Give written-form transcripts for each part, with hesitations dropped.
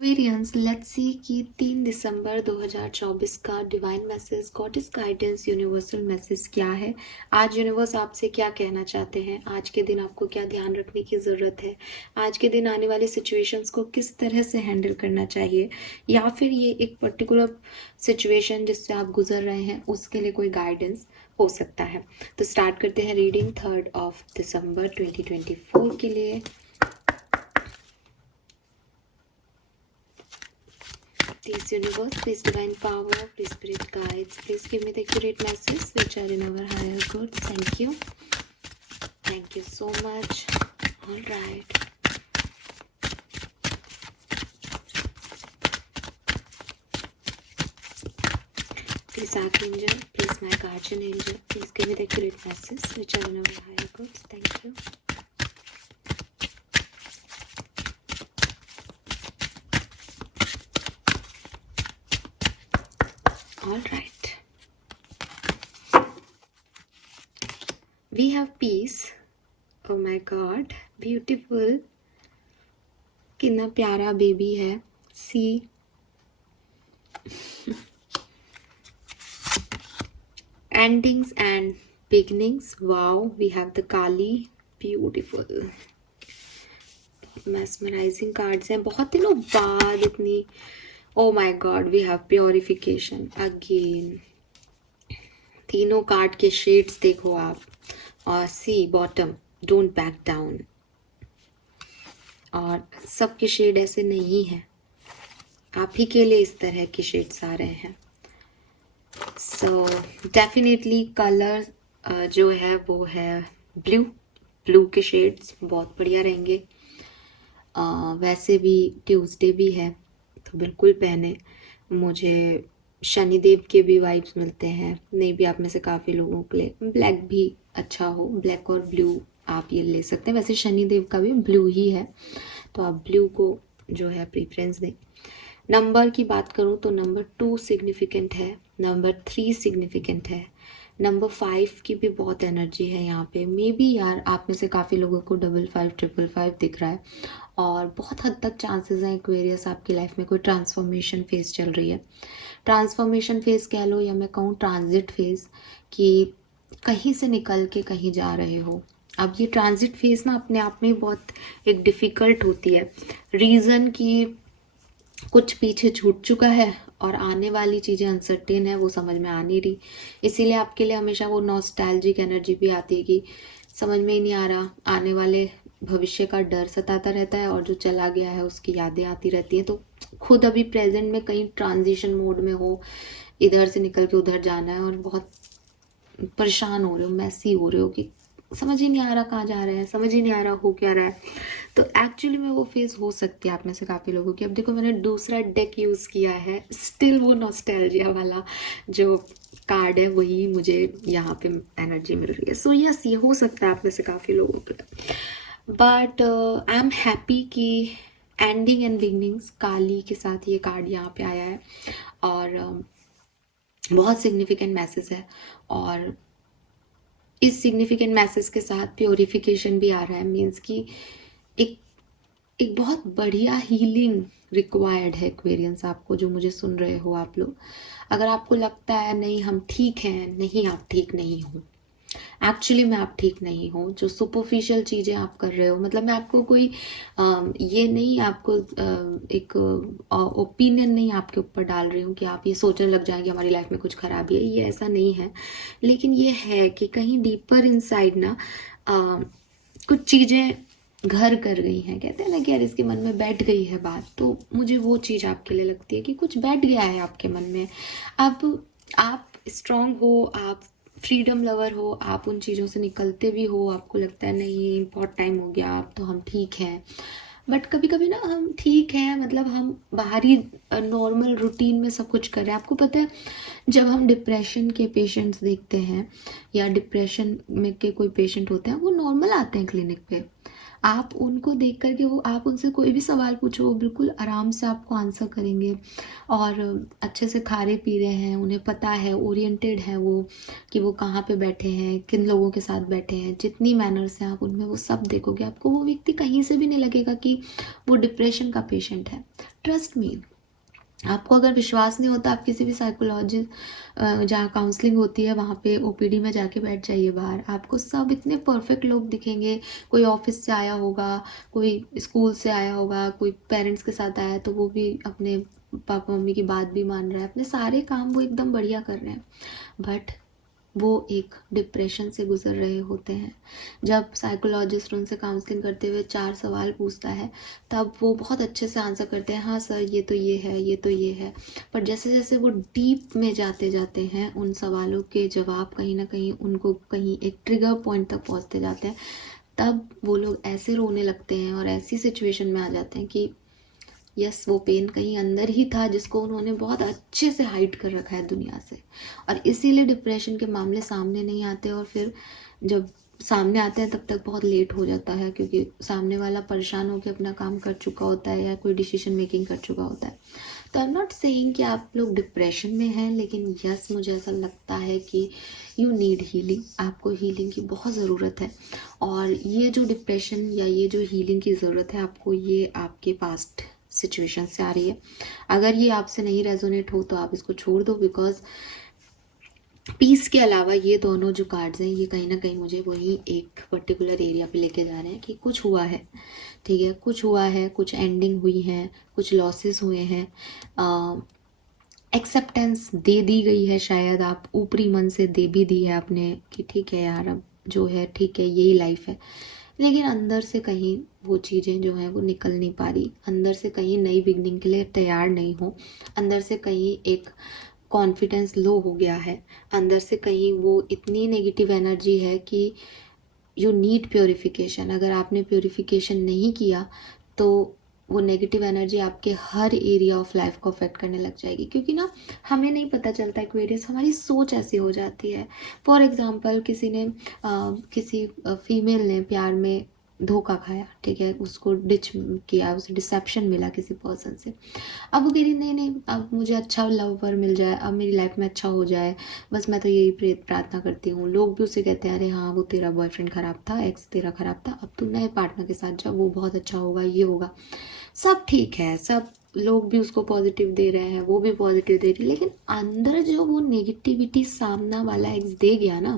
Variance let's see कि 3 दिसंबर 2024 का divine message, goddess guidance, universal message क्या है। आज यूनिवर्स आपसे क्या कहना चाहते हैं, आज के दिन आपको क्या ध्यान रखने की ज़रूरत है, आज के दिन आने वाली सिचुएशंस को किस तरह से हैंडल करना चाहिए, या फिर ये एक पर्टिकुलर सिचुएशन जिससे आप गुजर रहे हैं उसके लिए कोई गाइडेंस हो सकता है। तो स्टार्ट करते हैं रीडिंग 3 दिसंबर 2024 के लिए। Please universe, please divine power, please spirit guides, please give me the accurate message which are in our higher goods. Thank you. Thank you so much. All right. Please Archangel, please my guardian angel, please give me the accurate message which are in our higher goods. Thank you. All right. We have peace. Oh my God, beautiful. कितना प्यारा baby है. See. Endings and beginnings. Wow, we have the Kali. Beautiful. Mesmerizing cards हैं. बहुत दिनों बाद इतनी. Oh my God, we have purification again. तीनों card के शेड्स देखो आप. और सी बॉटम, डोंट बैक डाउन. और सबके शेड ऐसे नहीं है, आप ही के लिए इस तरह के शेड्स आ रहे हैं. सो डेफिनेटली कलर जो है वो है ब्लू के शेड्स बहुत बढ़िया रहेंगे. वैसे भी ट्यूसडे भी है तो बिल्कुल पहने. मुझे शनिदेव के भी वाइब्स मिलते हैं. नहीं भी आप में से काफ़ी लोगों के लिए ब्लैक भी अच्छा हो. ब्लैक और ब्लू आप ये ले सकते हैं. वैसे शनिदेव का भी ब्लू ही है तो आप ब्लू को जो है प्रीफरेंस दें. नंबर की बात करूं तो नंबर 2 सिग्निफिकेंट है, नंबर 3 सिग्निफिकेंट है, नंबर 5 की भी बहुत एनर्जी है यहाँ पे. मे बी यार आप में से काफ़ी लोगों को 5555 दिख रहा है और बहुत हद तक चांसेस हैं एक्वेरियस आपकी लाइफ में कोई ट्रांसफॉर्मेशन फेज चल रही है. ट्रांसफॉर्मेशन फेज कह लो या मैं कहूँ ट्रांजिट फेज, कि कहीं से निकल के कहीं जा रहे हो. अब ये ट्रांजिट फेज ना अपने आप में बहुत एक डिफ़िकल्ट होती है. रीज़न कि कुछ पीछे छूट चुका है और आने वाली चीज़ें अनसर्टेन है, वो समझ में आ नहीं रही. इसीलिए आपके लिए हमेशा वो नॉस्टैल्जिक एनर्जी भी आती है कि समझ में ही नहीं आ रहा. आने वाले भविष्य का डर सताता रहता है और जो चला गया है उसकी यादें आती रहती हैं. तो खुद अभी प्रेजेंट में कहीं ट्रांजिशन मोड में हो, इधर से निकल के उधर जाना है और बहुत परेशान हो रहे हो, मैसी हो रहे हो कि समझ ही नहीं आ रहा कहाँ जा रहा है, समझ ही नहीं आ रहा हो क्या रहा है. तो एक्चुअली में वो फेज हो सकती है आप में से काफ़ी लोगों की. अब देखो मैंने दूसरा डेक यूज़ किया है, स्टिल वो नॉस्टैल्जिया वाला जो कार्ड है वही मुझे यहाँ पे एनर्जी मिल रही है. सो यस, ये हो सकता है आप में से काफ़ी लोगों के लिए. बट आई एम हैप्पी कि एंडिंग एंड बिगनिंग्स काली के साथ ये कार्ड यहाँ पे आया है और बहुत सिग्निफिकेंट मैसेज है. और इस सिग्निफिकेंट मैसेज के साथ प्योरिफिकेशन भी आ रहा है. मीन्स कि एक बहुत बढ़िया हीलिंग रिक्वायर्ड है एक्वेरियंस आपको, जो मुझे सुन रहे हो आप लोग. अगर आपको लगता है नहीं हम ठीक हैं, नहीं आप ठीक नहीं हो. एक्चुअली में आप ठीक नहीं हो. जो सुपरफिशियल चीज़ें आप कर रहे हो, मतलब मैं आपको कोई ये नहीं आपको एक ओपिनियन नहीं आपके ऊपर डाल रही हूँ कि आप ये सोचने लग जाएं कि हमारी लाइफ में कुछ खराबी है. ये ऐसा नहीं है. लेकिन ये है कि कहीं डीपर इनसाइड ना कुछ चीज़ें घर कर गई हैं. कहते हैं ना कि यार इसके मन में बैठ गई है बात. तो मुझे वो चीज़ आपके लिए लगती है कि कुछ बैठ गया है आपके मन में. अब आप स्ट्रांग हो, आप फ्रीडम लवर हो, आप उन चीज़ों से निकलते भी हो. आपको लगता है नहीं बहुत टाइम हो गया, अब तो हम ठीक हैं. बट कभी कभी ना हम ठीक हैं, मतलब हम बाहरी नॉर्मल रूटीन में सब कुछ कर रहे हैं. आपको पता है जब हम डिप्रेशन के पेशेंट्स देखते हैं या डिप्रेशन में के कोई पेशेंट होते हैं, वो नॉर्मल आते हैं क्लिनिक पे. आप उनको देख करके वो आप उनसे कोई भी सवाल पूछो वो बिल्कुल आराम से आपको आंसर करेंगे, और अच्छे से खा रहे पी रहे हैं, उन्हें पता है, ओरिएंटेड है वो कि वो कहाँ पे बैठे हैं, किन लोगों के साथ बैठे हैं, जितनी मैनर्स हैं आप उनमें वो सब देखोगे, आपको वो व्यक्ति कहीं से भी नहीं लगेगा कि वो डिप्रेशन का पेशेंट है। Trust me. आपको अगर विश्वास नहीं होता, आप किसी भी साइकोलॉजिस्ट जहाँ काउंसलिंग होती है वहाँ पे ओपीडी में जाके बैठ जाइए बाहर, आपको सब इतने परफेक्ट लोग दिखेंगे। कोई ऑफिस से आया होगा, कोई स्कूल से आया होगा, कोई पेरेंट्स के साथ आया तो वो भी अपने पापा मम्मी की बात भी मान रहा है, अपने सारे काम वो एकदम बढ़िया कर रहे हैं, बट वो एक डिप्रेशन से गुजर रहे होते हैं। जब साइकोलॉजिस्ट उनसे काउंसलिंग करते हुए 4 सवाल पूछता है तब वो बहुत अच्छे से आंसर करते हैं, हाँ सर ये तो ये है, ये तो ये है। पर जैसे जैसे वो डीप में जाते जाते हैं उन सवालों के जवाब कहीं ना कहीं उनको कहीं एक ट्रिगर पॉइंट तक पहुंचते जाते हैं, तब वो लोग ऐसे रोने लगते हैं और ऐसी सिचुएशन में आ जाते हैं कि यस वो पेन कहीं अंदर ही था जिसको उन्होंने बहुत अच्छे से हाइड कर रखा है दुनिया से, और इसीलिए डिप्रेशन के मामले सामने नहीं आते, और फिर जब सामने आते हैं तब तक बहुत लेट हो जाता है, क्योंकि सामने वाला परेशान होकर अपना काम कर चुका होता है या कोई डिसीजन मेकिंग कर चुका होता है। तो आई एम नॉट सेइंग कि आप लोग डिप्रेशन में हैं, लेकिन यस मुझे ऐसा लगता है कि यू नीड हीलिंग, आपको हीलिंग की बहुत ज़रूरत है। और ये जो डिप्रेशन या ये जो हीलिंग की ज़रूरत है आपको, ये आपके पास्ट सिचुएशन से आ रही है। अगर ये आपसे नहीं रेजोनेट हो तो आप इसको छोड़ दो, बिकॉज पीस के अलावा ये दोनों जो कार्ड्स हैं ये कहीं ना कहीं मुझे वही एक पर्टिकुलर एरिया पे लेके जा रहे हैं कि कुछ हुआ है, ठीक है, कुछ हुआ है, कुछ एंडिंग हुई है, कुछ लॉसेस हुए हैं, एक्सेप्टेंस दे दी गई है, शायद आप ऊपरी मन से दे भी दी है आपने कि ठीक है यार अब जो है ठीक है यही लाइफ है, लेकिन अंदर से कहीं वो चीज़ें जो हैं वो निकल नहीं पा रही, अंदर से कहीं नई बिगनिंग के लिए तैयार नहीं हो, अंदर से कहीं एक कॉन्फिडेंस लो हो गया है, अंदर से कहीं वो इतनी नेगेटिव एनर्जी है कि यू नीड प्योरिफिकेशन। अगर आपने प्योरिफिकेशन नहीं किया तो वो नेगेटिव एनर्जी आपके हर एरिया ऑफ लाइफ को अफेक्ट करने लग जाएगी, क्योंकि ना हमें नहीं पता चलता एक्वेरियस, हमारी सोच ऐसी हो जाती है। फॉर एग्जांपल किसी ने किसी फीमेल ने प्यार में धोखा खाया, ठीक है, उसको डिच किया, उसे डिसेप्शन मिला किसी पर्सन से। अब वो कह रही नहीं नहीं अब मुझे अच्छा लवर मिल जाए, अब मेरी लाइफ में अच्छा हो जाए, बस मैं तो यही प्रार्थना करती हूँ। लोग भी उसे कहते हैं अरे हाँ वो तेरा बॉयफ्रेंड खराब था, एक्स तेरा खराब था, अब तू नए पार्टनर के साथ जा, वो बहुत अच्छा होगा, ये होगा, सब ठीक है, सब लोग भी उसको पॉजिटिव दे रहे हैं, वो भी पॉजिटिव दे रही है, लेकिन अंदर जो वो नेगेटिविटी सामना वाला एक्स दे गया ना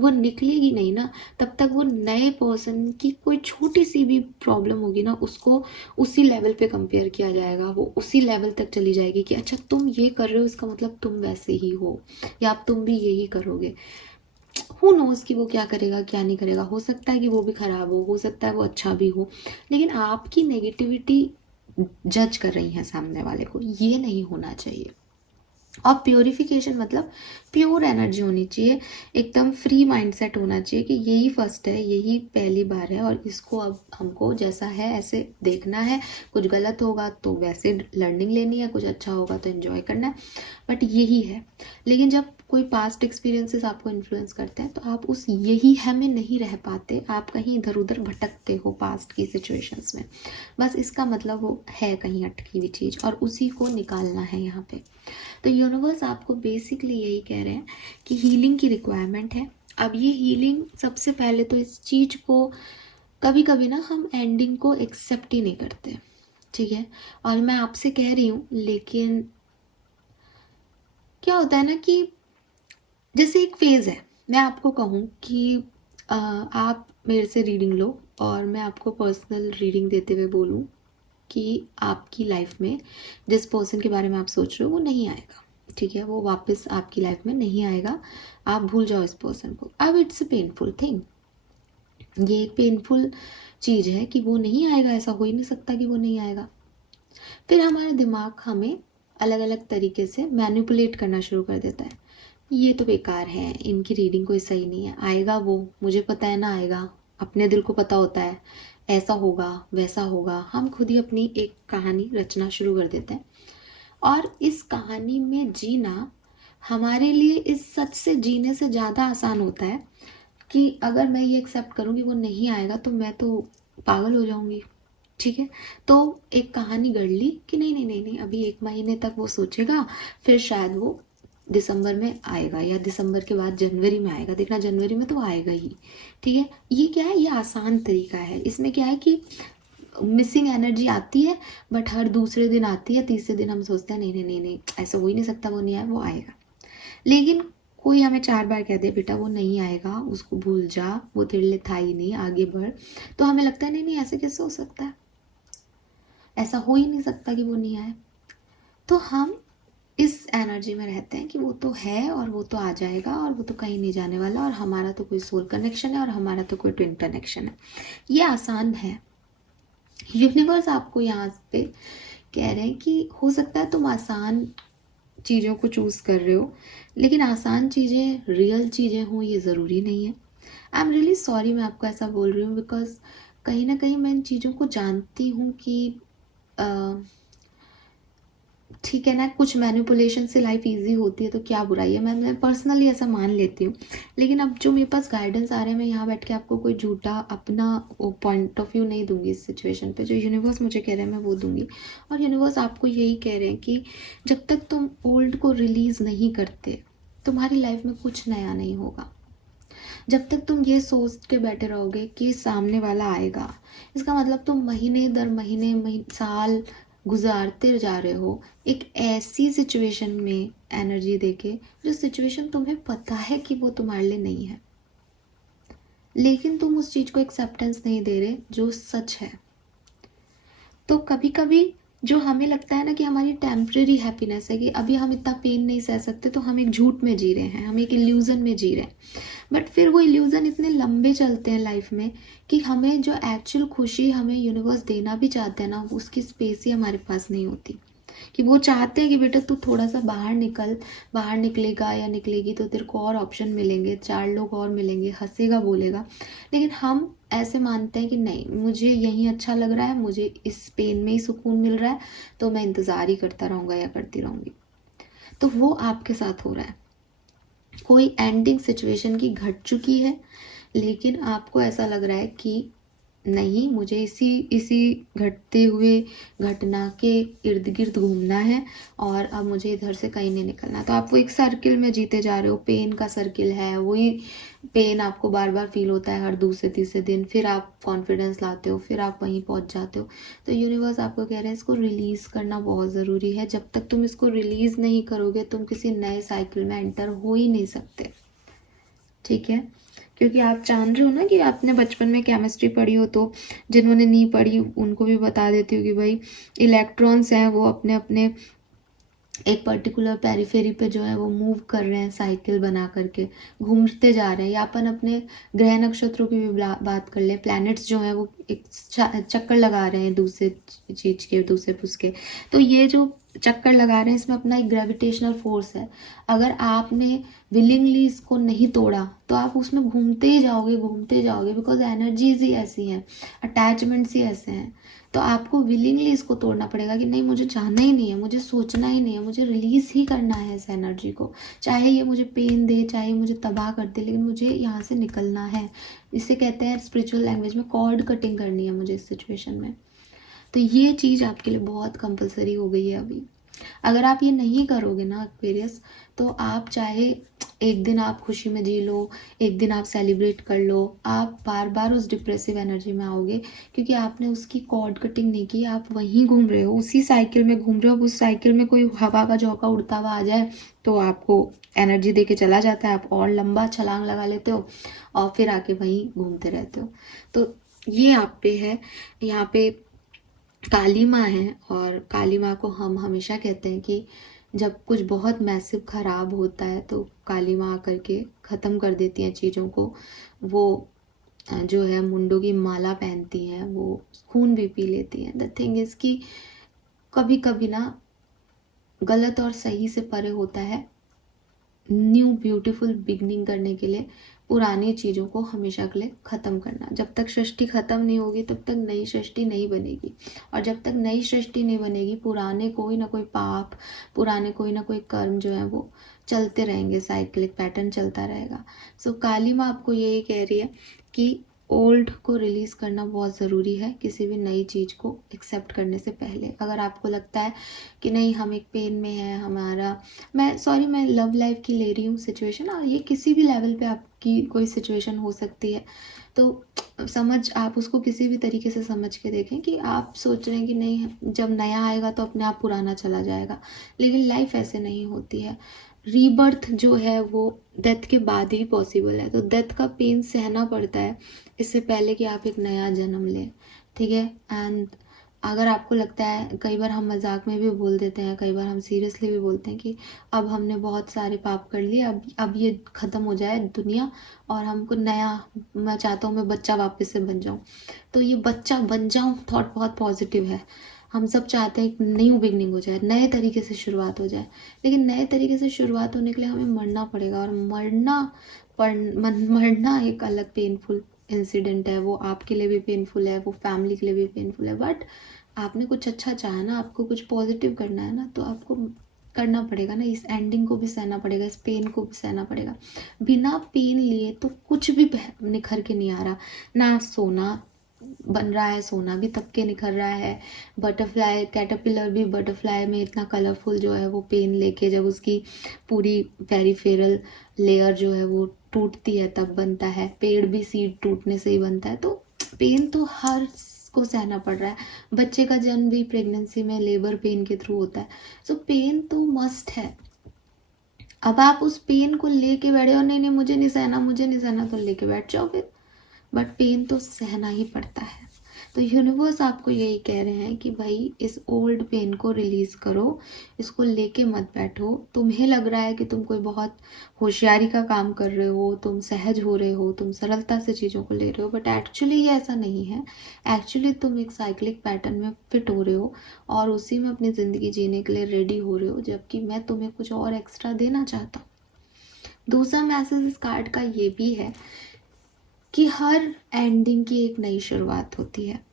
वो निकलेगी नहीं ना। तब तक वो नए पर्सन की कोई छोटी सी भी प्रॉब्लम होगी ना उसको उसी लेवल पे कंपेयर किया जाएगा, वो उसी लेवल तक चली जाएगी कि अच्छा तुम ये कर रहे हो इसका मतलब तुम वैसे ही हो, या अब तुम भी यही करोगे। हु नोज कि वो क्या करेगा क्या नहीं करेगा, हो सकता है कि वो भी खराब हो सकता है वो अच्छा भी हो, लेकिन आपकी नेगेटिविटी जज कर रही है सामने वाले को, ये नहीं होना चाहिए। और प्योरिफिकेशन मतलब प्योर एनर्जी होनी चाहिए, एकदम फ्री माइंडसेट होना चाहिए कि यही फर्स्ट है, यही पहली बार है, और इसको अब हमको जैसा है ऐसे देखना है, कुछ गलत होगा तो वैसे लर्निंग लेनी है, कुछ अच्छा होगा तो एंजॉय करना है, बट यही है। लेकिन जब कोई पास्ट एक्सपीरियंसेस आपको इन्फ्लुएंस करते हैं तो आप उस यही है में नहीं रह पाते, आप कहीं इधर उधर भटकते हो पास्ट की सिचुएशंस में, बस इसका मतलब वो है कहीं अटकी हुई चीज़ और उसी को निकालना है यहाँ पे। तो यूनिवर्स आपको बेसिकली यही कह रहे हैं कि हीलिंग की रिक्वायरमेंट है। अब ये हीलिंग सबसे पहले तो इस चीज़ को कभी कभी ना हम एंडिंग को एक्सेप्ट ही नहीं करते, ठीक है, और मैं आपसे कह रही हूँ, लेकिन क्या होता है ना कि जैसे एक फेज़ है, मैं आपको कहूँ कि आप मेरे से रीडिंग लो और मैं आपको पर्सनल रीडिंग देते हुए बोलूँ कि आपकी लाइफ में जिस पर्सन के बारे में आप सोच रहे हो वो नहीं आएगा, ठीक है, वो वापस आपकी लाइफ में नहीं आएगा, आप भूल जाओ इस पर्सन को। अब इट्स अ पेनफुल थिंग, ये एक पेनफुल चीज़ है कि वो नहीं आएगा, ऐसा हो ही नहीं सकता कि वो नहीं आएगा। फिर हमारा दिमाग हमें अलग अलग तरीके से मैनिपुलेट करना शुरू कर देता है, ये तो बेकार है, इनकी रीडिंग कोई सही नहीं है, आएगा वो, मुझे पता है ना आएगा, अपने दिल को पता होता है ऐसा होगा वैसा होगा, हम खुद ही अपनी एक कहानी रचना शुरू कर देते हैं, और इस कहानी में जीना हमारे लिए इस सच से जीने से ज़्यादा आसान होता है कि अगर मैं ये एक्सेप्ट करूँ कि वो नहीं आएगा तो मैं तो पागल हो जाऊंगी। ठीक है, तो एक कहानी गढ़ ली कि नहीं नहीं नहीं नहीं, अभी 1 महीने तक वो सोचेगा, फिर शायद वो दिसंबर में आएगा या दिसंबर के बाद जनवरी में आएगा। देखना जनवरी में तो आएगा ही। ठीक है, ये क्या है, ये आसान तरीका है। इसमें क्या है कि मिसिंग एनर्जी आती है, बट हर दूसरे दिन आती है, तीसरे दिन हम सोचते हैं नहीं नहीं नहीं नहीं, ऐसा हो ही नहीं सकता, वो नहीं आया, वो आएगा। लेकिन कोई हमें 4 बार कह दे बेटा वो नहीं आएगा, उसको भूल जा, वो तेरे लिए था ही नहीं, आगे बढ़, तो हमें लगता है नहीं नहीं ऐसे कैसे हो सकता है, ऐसा हो ही नहीं सकता कि वो नहीं आए। तो हम इस एनर्जी में रहते हैं कि वो तो है और वो तो आ जाएगा और वो तो कहीं नहीं जाने वाला, और हमारा तो कोई सोल कनेक्शन है और हमारा तो कोई ट्विन कनेक्शन है। ये आसान है। यूनिवर्स आपको यहाँ पे कह रहे हैं कि हो सकता है तुम आसान चीज़ों को चूज़ कर रहे हो, लेकिन आसान चीज़ें रियल चीज़ें हों ये ज़रूरी नहीं है। आई एम रियली सॉरी मैं आपको ऐसा बोल रही हूँ, बिकॉज कहीं ना कहीं मैं इन चीज़ों को जानती हूँ कि ठीक है ना, कुछ मैनिपुलेशन से लाइफ इजी होती है तो क्या बुराई है, मैं पर्सनली ऐसा मान लेती हूँ। लेकिन अब जो मेरे पास गाइडेंस आ रहे हैं, मैं यहाँ बैठ के आपको कोई झूठा अपना पॉइंट ऑफ व्यू नहीं दूंगी इस सिचुएशन पे। जो यूनिवर्स मुझे कह रहे हैं मैं वो दूंगी, और यूनिवर्स आपको यही कह रहे हैं कि जब तक तुम ओल्ड को रिलीज नहीं करते तुम्हारी लाइफ में कुछ नया नहीं होगा। जब तक तुम ये सोच के बैठे रहोगे कि सामने वाला आएगा, इसका मतलब तुम महीने दर महीने साल गुजारते जा रहे हो एक ऐसी सिचुएशन में एनर्जी देके, जो सिचुएशन तुम्हें पता है कि वो तुम्हारे लिए नहीं है, लेकिन तुम उस चीज़ को एक्सेप्टेंस नहीं दे रहे जो सच है। तो कभी कभी जो हमें लगता है ना कि हमारी टेम्परेरी हैप्पीनेस है, कि अभी हम इतना पेन नहीं सह सकते, तो हम एक झूठ में जी रहे हैं, हम एक इल्यूज़न में जी रहे हैं। बट फिर वो इल्यूज़न इतने लंबे चलते हैं लाइफ में कि हमें जो एक्चुअल खुशी हमें यूनिवर्स देना भी चाहते हैं ना, उसकी स्पेस ही हमारे पास नहीं होती। कि वो चाहते हैं कि बेटा तू थोड़ा सा बाहर निकल, बाहर निकलेगा या निकलेगी तो तेरे को और ऑप्शन मिलेंगे, 4 लोग और मिलेंगे, हंसेगा बोलेगा। लेकिन हम ऐसे मानते हैं कि नहीं, मुझे यहीं अच्छा लग रहा है, मुझे इस पेन में ही सुकून मिल रहा है, तो मैं इंतज़ार ही करता रहूँगा या करती रहूँगी। तो वो आपके साथ हो रहा है। कोई एंडिंग सिचुएशन की घट चुकी है, लेकिन आपको ऐसा लग रहा है कि नहीं, मुझे इसी इसी घटते हुए घटना के इर्द गिर्द घूमना है और अब मुझे इधर से कहीं नहीं निकलना। तो आप वो एक सर्किल में जीते जा रहे हो, पेन का सर्किल है, वही पेन आपको बार बार फील होता है हर दूसरे तीसरे दिन, फिर आप कॉन्फिडेंस लाते हो, फिर आप वहीं पहुंच जाते हो। तो यूनिवर्स आपको कह रहे हैं इसको रिलीज़ करना बहुत ज़रूरी है। जब तक तुम इसको रिलीज़ नहीं करोगे तुम किसी नए साइकिल में एंटर हो ही नहीं सकते। ठीक है, क्योंकि आप जान रहे हो ना कि आपने बचपन में केमिस्ट्री पढ़ी हो, तो जिन्होंने नहीं पढ़ी उनको भी बता देती हूँ कि भाई इलेक्ट्रॉन्स हैं वो अपने अपने एक पर्टिकुलर पेरिफेरी पे जो है वो मूव कर रहे हैं, साइकिल बना करके घूमते जा रहे हैं। या अपन अपने ग्रह नक्षत्रों की भी बात कर लें, प्लैनेट्स जो हैं वो एक चक्कर लगा रहे हैं दूसरे चीज़ के, दूसरे उसके। तो ये जो चक्कर लगा रहे हैं इसमें अपना एक ग्रेविटेशनल फोर्स है। अगर आपने विलिंगली इसको नहीं तोड़ा तो आप उसमें घूमते ही जाओगे, घूमते जाओगे, बिकॉज एनर्जीज ही ऐसी हैं, अटैचमेंट्स ही ऐसे हैं। तो आपको विलिंगली इसको तोड़ना पड़ेगा कि नहीं, मुझे जाना ही नहीं है, मुझे सोचना ही नहीं है, मुझे रिलीज ही करना है इस एनर्जी को, चाहे ये मुझे पेन दे, चाहे मुझे तबाह कर दे, लेकिन मुझे यहाँ से निकलना है। इसे कहते हैं स्पिरिचुअल लैंग्वेज में कॉर्ड कटिंग करनी है मुझे इस सिचुएशन में। तो ये चीज़ आपके लिए बहुत कंपलसरी हो गई है अभी। अगर आप ये नहीं करोगे ना एक्वेरियस, तो आप चाहे एक दिन आप खुशी में जी लो, एक दिन आप सेलिब्रेट कर लो, आप बार बार उस डिप्रेसिव एनर्जी में आओगे, क्योंकि आपने उसकी कॉर्ड कटिंग नहीं की, आप वहीं घूम रहे हो, उसी साइकिल में घूम रहे हो। अब उस साइकिल में कोई हवा का झोंका उड़ता हुआ आ जाए तो आपको एनर्जी दे के चला जाता है, आप और लंबा छलांग लगा लेते हो और फिर आके वहीं घूमते रहते हो। तो ये आप पे है। यहाँ पे काली माँ है, और काली माँ को हम हमेशा कहते हैं कि जब कुछ बहुत मैसिव ख़राब होता है तो काली माँ आकर के ख़त्म कर देती हैं चीज़ों को। वो जो है मुंडों की माला पहनती हैं, वो खून भी पी लेती हैं। द थिंग इज़ कि कभी कभी ना गलत और सही से परे होता है न्यू ब्यूटीफुल बिगनिंग करने के लिए पुरानी चीज़ों को हमेशा के लिए ख़त्म करना। जब तक सृष्टि ख़त्म नहीं होगी तब तक नई सृष्टि नहीं बनेगी, और जब तक नई सृष्टि नहीं बनेगी पुराने कोई ना कोई पाप, पुराने कोई ना कोई कर्म जो है वो चलते रहेंगे, साइक्लिक पैटर्न चलता रहेगा। सो काली माँ आपको यही कह रही है कि ओल्ड को रिलीज़ करना बहुत ज़रूरी है किसी भी नई चीज़ को एक्सेप्ट करने से पहले। अगर आपको लगता है कि नहीं हम एक पेन में हैं, हमारा मैं लव लाइफ की ले रही हूँ सिचुएशन, और ये किसी भी लेवल पे आपकी कोई सिचुएशन हो सकती है, तो आप उसको किसी भी तरीके से समझ के देखें कि आप सोच रहे हैं कि नहीं जब नया आएगा तो अपने आप पुराना चला जाएगा, लेकिन लाइफ ऐसे नहीं होती है। रीबर्थ जो है वो डेथ के बाद ही पॉसिबल है, तो डेथ का पेन सहना पड़ता है इससे पहले कि आप एक नया जन्म लें, ठीक है। एंड अगर आपको लगता है, कई बार हम मजाक में भी बोल देते हैं, कई बार हम सीरियसली भी बोलते हैं कि अब हमने बहुत सारे पाप कर लिए, अब ये ख़त्म हो जाए दुनिया और हमको नया, मैं चाहता हूँ मैं बच्चा वापस से बन जाऊँ। तो ये बच्चा बन जाऊँ थॉट बहुत पॉजिटिव है। हम सब चाहते हैं एक न्यू बिगनिंग हो जाए, नए तरीके से शुरुआत हो जाए, लेकिन नए तरीके से शुरुआत होने के लिए हमें मरना पड़ेगा, और मरना एक अलग पेनफुल इंसिडेंट है। वो आपके लिए भी पेनफुल है, वो फैमिली के लिए भी पेनफुल है, बट आपने कुछ अच्छा चाहा ना, आपको कुछ पॉजिटिव करना है ना, तो आपको करना पड़ेगा ना, इस एंडिंग को भी सहना पड़ेगा, इस पेन को भी सहना पड़ेगा। बिना पेन लिए तो कुछ भी निखर के नहीं आ रहा। ना सोना बन रहा है, सोना भी तब के निखर रहा है, बटरफ्लाई कैटरपिलर भी बटरफ्लाई में इतना कलरफुल जो है वो पेन लेके, जब उसकी पूरी पेरिफेरल लेयर जो है वो टूटती है तब बनता है। पेड़ भी सीड टूटने से ही बनता है। तो पेन तो हर को सहना पड़ रहा है। बच्चे का जन्म भी प्रेगनेंसी में लेबर पेन के थ्रू होता है। सो पेन तो मस्ट है। अब आप उस पेन को लेके बैठे और नहीं नहीं मुझे नहीं सहना, मुझे नहीं सहना, तो लेके बैठ जाओ फिर, बट पेन तो सहना ही पड़ता है। तो यूनिवर्स आपको यही कह रहे हैं कि भाई इस ओल्ड पेन को रिलीज करो, इसको लेके मत बैठो। तुम्हें लग रहा है कि तुम कोई बहुत होशियारी का काम कर रहे हो, तुम सहज हो रहे हो, तुम सरलता से चीज़ों को ले रहे हो, बट एक्चुअली ये ऐसा नहीं है। एक्चुअली तुम एक साइक्लिक पैटर्न में फिट हो रहे हो और उसी में अपनी ज़िंदगी जीने के लिए रेडी हो रहे हो, जबकि मैं तुम्हें कुछ और एक्स्ट्रा देना चाहता हूँ। दूसरा मैसेज इस कार्ड का ये भी है कि हर एंडिंग की एक नई शुरुआत होती है।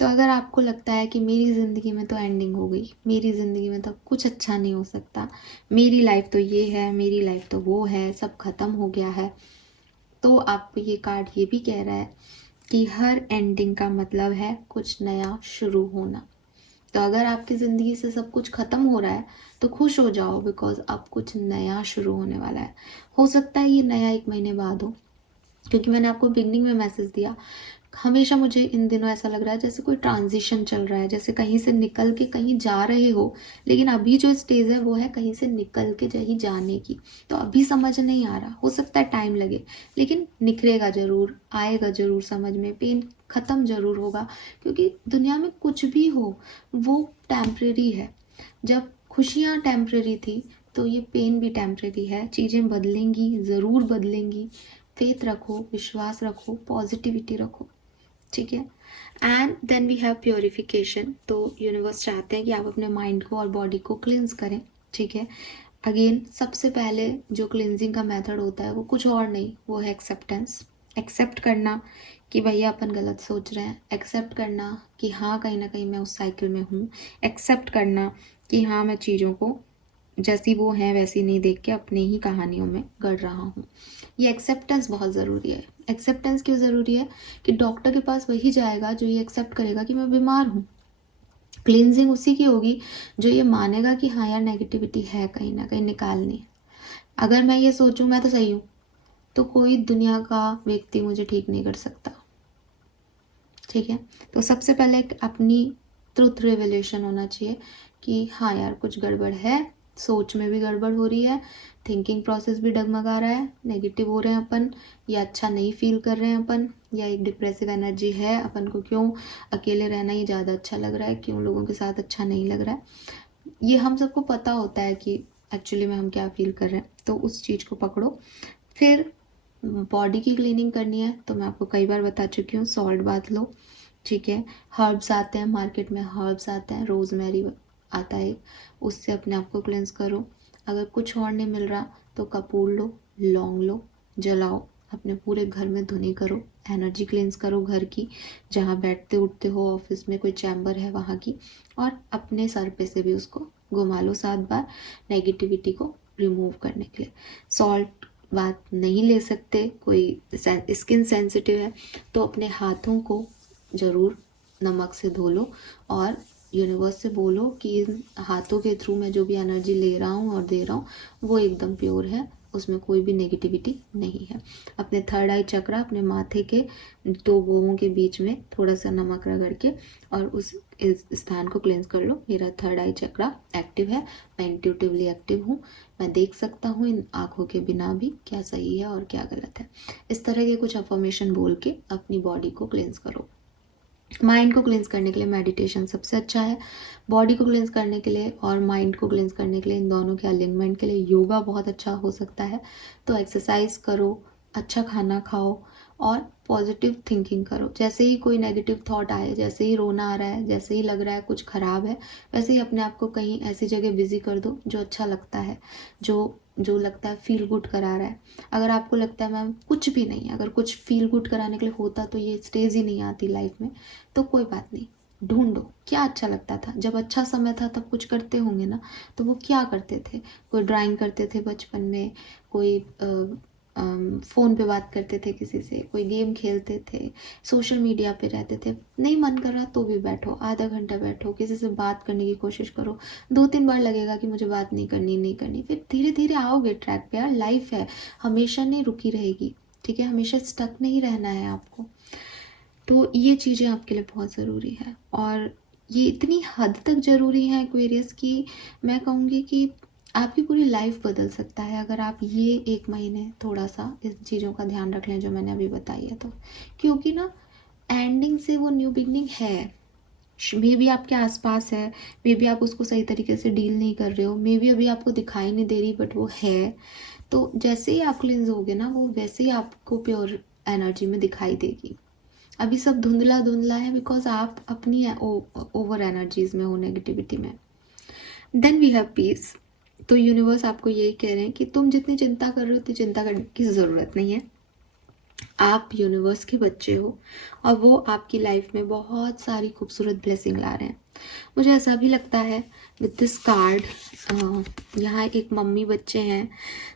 तो अगर आपको लगता है कि मेरी ज़िंदगी में तो एंडिंग हो गई, मेरी ज़िंदगी में तो कुछ अच्छा नहीं हो सकता, मेरी लाइफ तो ये है, मेरी लाइफ तो वो है, सब ख़त्म हो गया है, तो आपको ये कार्ड ये भी कह रहा है कि हर एंडिंग का मतलब है कुछ नया शुरू होना। तो अगर आपकी ज़िंदगी से सब कुछ ख़त्म हो रहा है तो खुश हो जाओ, बिकॉज अब कुछ नया शुरू होने वाला है। हो सकता है ये नया 1 महीने बाद हो, क्योंकि मैंने आपको बिगनिंग में मैसेज दिया। हमेशा मुझे इन दिनों ऐसा लग रहा है जैसे कोई ट्रांजिशन चल रहा है, जैसे कहीं से निकल के कहीं जा रहे हो, लेकिन अभी जो स्टेज है वो है कहीं से निकल के कहीं जाने की। तो अभी समझ नहीं आ रहा, हो सकता है टाइम लगे, लेकिन निखरेगा ज़रूर, आएगा ज़रूर समझ में, पेन ख़त्म ज़रूर होगा। क्योंकि दुनिया में कुछ भी हो वो टेम्प्रेरी है। जब खुशियाँ टेम्प्रेरी थी तो ये पेन भी टेम्प्रेरी है। चीज़ें बदलेंगी, ज़रूर बदलेंगी। फेथ रखो, विश्वास रखो, पॉजिटिविटी रखो, ठीक है। And then we have purification. तो यूनिवर्स चाहते हैं कि आप अपने माइंड को और बॉडी को क्लिनज करें, ठीक है। अगेन सबसे पहले जो क्लिनजिंग का मेथड होता है वो कुछ और नहीं, वो है एक्सेप्टेंस। एक्सेप्ट करना कि भैया अपन गलत सोच रहे हैं, एक्सेप्ट करना कि हाँ कहीं ना कहीं मैं उस साइकिल में हूँ, एक्सेप्ट करना कि हाँ मैं चीज़ों को जैसी वो हैं वैसी नहीं देख के अपनी ही कहानियों में गढ़ रहा हूँ। ये एक्सेप्टेंस बहुत ज़रूरी है। एक्सेप्टेंस क्यों ज़रूरी है? कि डॉक्टर के पास वही जाएगा जो ये एक्सेप्ट करेगा कि मैं बीमार हूँ। क्लींजिंग उसी की होगी जो ये मानेगा कि हाँ यार नेगेटिविटी है, कहीं ना कहीं निकालनी है। अगर मैं ये सोचूं मैं तो सही हूँ, तो कोई दुनिया का व्यक्ति मुझे ठीक नहीं कर सकता, ठीक है। तो सबसे पहले एक अपनी ट्रुथ रिवलेशन होना चाहिए कि हाँ यार कुछ गड़बड़ है, सोच में भी गड़बड़ हो रही है, थिंकिंग प्रोसेस भी डगमगा रहा है, नेगेटिव हो रहे हैं अपन, या अच्छा नहीं फील कर रहे हैं अपन, या एक डिप्रेसिव एनर्जी है, अपन को क्यों अकेले रहना ही ज़्यादा अच्छा लग रहा है, क्यों लोगों के साथ अच्छा नहीं लग रहा है। ये हम सबको पता होता है कि एक्चुअली में हम क्या फील कर रहे हैं। तो उस चीज़ को पकड़ो। फिर बॉडी की क्लीनिंग करनी है तो मैं आपको कई बार बता चुकी हूँ, सॉल्ट बाथ लो, ठीक है। हर्ब्स आते हैं मार्केट में, हर्ब्स आते हैं, रोजमेरी आता है, उससे अपने आप को क्लेंस करो। अगर कुछ और नहीं मिल रहा तो कपूर लो, लौंग लो, जलाओ, अपने पूरे घर में धुनी करो, एनर्जी क्लेंस करो घर की, जहाँ बैठते उठते हो, ऑफिस में कोई चैम्बर है वहाँ की, और अपने सर पे से भी उसको घुमा लो 7 बार नेगेटिविटी को रिमूव करने के लिए। सॉल्ट बात नहीं ले सकते, कोई स्किन सेंसिटिव है, तो अपने हाथों को ज़रूर नमक से धो लो और यूनिवर्स से बोलो कि इन हाथों के थ्रू मैं जो भी एनर्जी ले रहा हूँ और दे रहा हूँ वो एकदम प्योर है, उसमें कोई भी नेगेटिविटी नहीं है। अपने थर्ड आई चक्रा, अपने माथे के 2 भुवों के बीच में थोड़ा सा नमक रगड़ के और उस स्थान को क्लेंस कर लो। मेरा थर्ड आई चक्रा एक्टिव है, मैं इंट्यूटिवली एक्टिव हूँ, मैं देख सकता हूँ इन आँखों के बिना भी क्या सही है और क्या गलत है। इस तरह के कुछ अफर्मेशन बोल के अपनी बॉडी को क्लेंस करो। माइंड को क्लेंस करने के लिए मेडिटेशन सबसे अच्छा है। बॉडी को क्लेंस करने के लिए और माइंड को क्लेंस करने के लिए, इन दोनों के अलिग्नमेंट के लिए योगा बहुत अच्छा हो सकता है। तो एक्सरसाइज करो, अच्छा खाना खाओ और पॉजिटिव थिंकिंग करो। जैसे ही कोई नेगेटिव थॉट आए, जैसे ही रोना आ रहा है, जैसे ही लग रहा है कुछ खराब है, वैसे ही अपने आप को कहीं ऐसी जगह बिजी कर दो जो अच्छा लगता है, जो लगता है फील गुड करा रहा है। अगर आपको लगता है मैम कुछ भी नहीं, अगर कुछ फील गुड कराने के लिए होता तो ये स्टेज ही नहीं आती लाइफ में, तो कोई बात नहीं, ढूंढो क्या अच्छा लगता था। जब अच्छा समय था तब कुछ करते होंगे ना, तो वो क्या करते थे? कोई ड्राइंग करते थे बचपन में, कोई फ़ोन पे बात करते थे किसी से, कोई गेम खेलते थे, सोशल मीडिया पे रहते थे। नहीं मन कर रहा तो भी बैठो, आधा घंटा बैठो, किसी से बात करने की कोशिश करो। 2-3 बार लगेगा कि मुझे बात नहीं करनी, फिर धीरे धीरे आओगे ट्रैक पे। यार लाइफ है, हमेशा नहीं रुकी रहेगी, ठीक है? हमेशा स्टक नहीं रहना है आपको। तो ये चीज़ें आपके लिए बहुत ज़रूरी है और ये इतनी हद तक ज़रूरी है एक्वेरियस की मैं कहूँगी कि आपकी पूरी लाइफ बदल सकता है अगर आप ये 1 महीने थोड़ा सा इन चीज़ों का ध्यान रख लें जो मैंने अभी बताई है तो। क्योंकि ना एंडिंग से वो न्यू बिगनिंग है। मे बी आपके आसपास है, मे बी आप उसको सही तरीके से डील नहीं कर रहे हो, मे बी अभी आपको दिखाई नहीं दे रही बट वो है। तो जैसे ही आप क्लींस होगे ना, वो वैसे ही आपको प्योर एनर्जी में दिखाई देगी। अभी सब धुंधला धुंधला है बिकॉज आप अपनी ओवर एनर्जीज में हो, नेगेटिविटी में। Then we have peace. तो यूनिवर्स आपको यही कह रहे हैं कि तुम जितनी चिंता कर रहे हो उतनी चिंता करने की ज़रूरत नहीं है। आप यूनिवर्स के बच्चे हो और वो आपकी लाइफ में बहुत सारी खूबसूरत ब्लेसिंग ला रहे हैं। मुझे ऐसा भी लगता है विद दिस कार्ड, यहाँ एक मम्मी बच्चे हैं,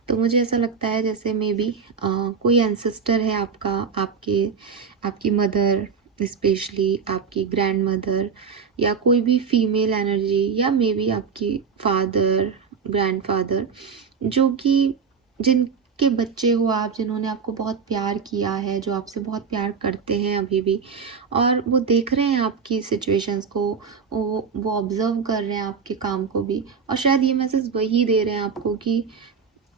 तो मुझे ऐसा लगता है जैसे मे बी कोई एंसेस्टर है आपका, आपकी मदर, स्पेशली आपकी ग्रैंड मदर, या कोई भी फीमेल एनर्जी, या मे बी आपकी फादर, ग्रैंडफादर, जो कि जिनके बच्चे हो आप, जिन्होंने आपको बहुत प्यार किया है, जो आपसे बहुत प्यार करते हैं अभी भी, और वो देख रहे हैं आपकी सिचुएशंस को, वो ऑब्जर्व कर रहे हैं आपके काम को भी, और शायद ये मैसेज वही दे रहे हैं आपको कि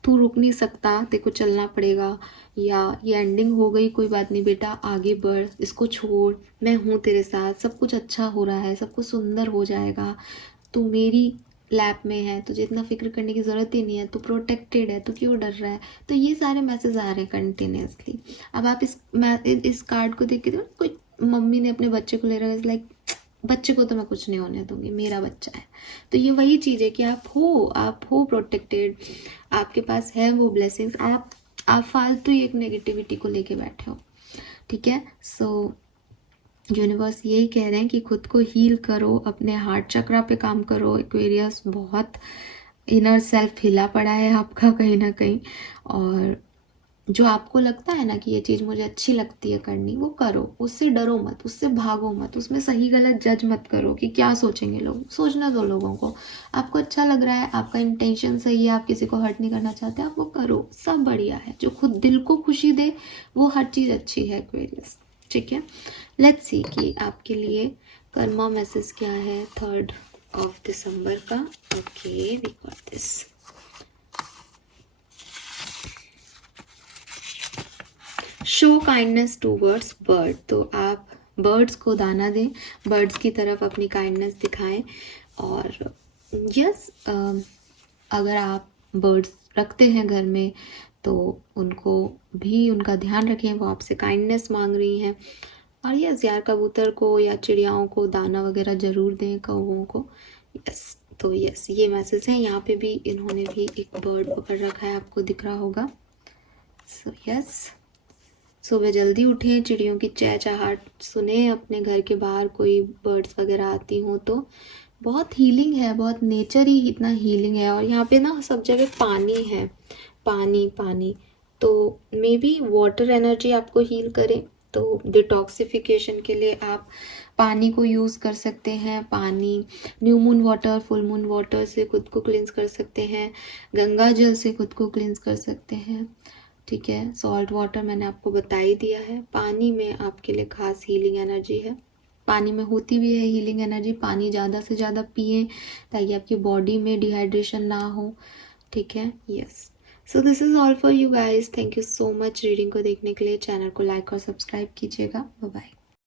तू रुक नहीं सकता, तेरे को चलना पड़ेगा, या ये एंडिंग हो गई, कोई बात नहीं बेटा, आगे बढ़, इसको छोड़, मैं हूँ तेरे साथ, सब कुछ अच्छा हो रहा है, सब कुछ सुंदर हो जाएगा, तू मेरी लैब में है, तुझे इतना फिक्र करने की ज़रूरत ही नहीं है, तू प्रोटेक्टेड है, तू क्यों डर रहा है। तो ये सारे मैसेज आ रहे हैं कंटिन्यूसली। अब आप इस कार्ड को देख के देखो, कोई मम्मी ने अपने बच्चे को ले रहा है, लाइक बच्चे को तो मैं कुछ नहीं होने दूंगी, मेरा बच्चा है। तो ये वही चीज़ है कि आप हो प्रोटेक्टेड, आपके पास है वो ब्लेसिंग्स, आप फालतू ही एक नेगेटिविटी को लेके बैठे हो, ठीक है? सो यूनिवर्स यही कह रहे हैं कि खुद को हील करो, अपने हार्ट चक्रा पे काम करो। एक्वेरियस बहुत इनर सेल्फ हिला पड़ा है आपका कहीं ना कहीं, और जो आपको लगता है ना कि ये चीज़ मुझे अच्छी लगती है करनी, वो करो, उससे डरो मत, उससे भागो मत, उसमें सही गलत जज मत करो कि क्या सोचेंगे लोग, सोचना दो लोगों को। आपको अच्छा लग रहा है, आपका इंटेंशन सही है, आप किसी को हर्ट नहीं करना चाहते, आप वो करो, सब बढ़िया है। जो खुद दिल को खुशी दे वो हर चीज़ अच्छी है एक्वेरियस, ठीक है? लेट्स सी कि आपके लिए कर्मा मैसेज क्या है 3 दिसंबर का। Okay, we got this. Show kindness towards bird. तो आप बर्ड्स को दाना दें, बर्ड्स की तरफ अपनी काइंडनेस दिखाएं। और यस, अगर आप बर्ड्स रखते हैं घर में तो उनको भी उनका ध्यान रखें, वो आपसे काइंडनेस मांग रही हैं। और यस यार, कबूतर को या चिड़ियाओं को दाना वगैरह ज़रूर दें, कौवों को। यस, तो यस ये मैसेज है। यहाँ पे भी इन्होंने भी एक बर्ड पकड़ रखा है, आपको दिख रहा होगा। सो यस, सुबह जल्दी उठें, चिड़ियों की चहचहाट सुने, अपने घर के बाहर कोई बर्ड्स वगैरह आती हों तो बहुत हीलिंग है, बहुत नेचर ही इतना हीलिंग है। और यहाँ पे ना सब जगह पानी है, पानी पानी, तो मे बी वाटर एनर्जी आपको हील करे। तो डिटॉक्सिफिकेशन के लिए आप पानी को यूज़ कर सकते हैं। पानी new moon water, full moon water से खुद को क्लींस कर सकते हैं। गंगा जल से खुद को क्लींस कर सकते हैं। ठीक है, सॉल्ट वाटर मैंने आपको बता ही दिया है। पानी में आपके लिए खास हीलिंग एनर्जी है, पानी में होती भी है हीलिंग एनर्जी। पानी ज़्यादा से ज़्यादा पिए ताकि आपकी बॉडी में डिहाइड्रेशन ना हो। ठीक है, yes. So this is all for you guys. Thank you so much reading को देखने के लिए। चैनल को लाइक और सब्सक्राइब कीजिएगा। Bye bye.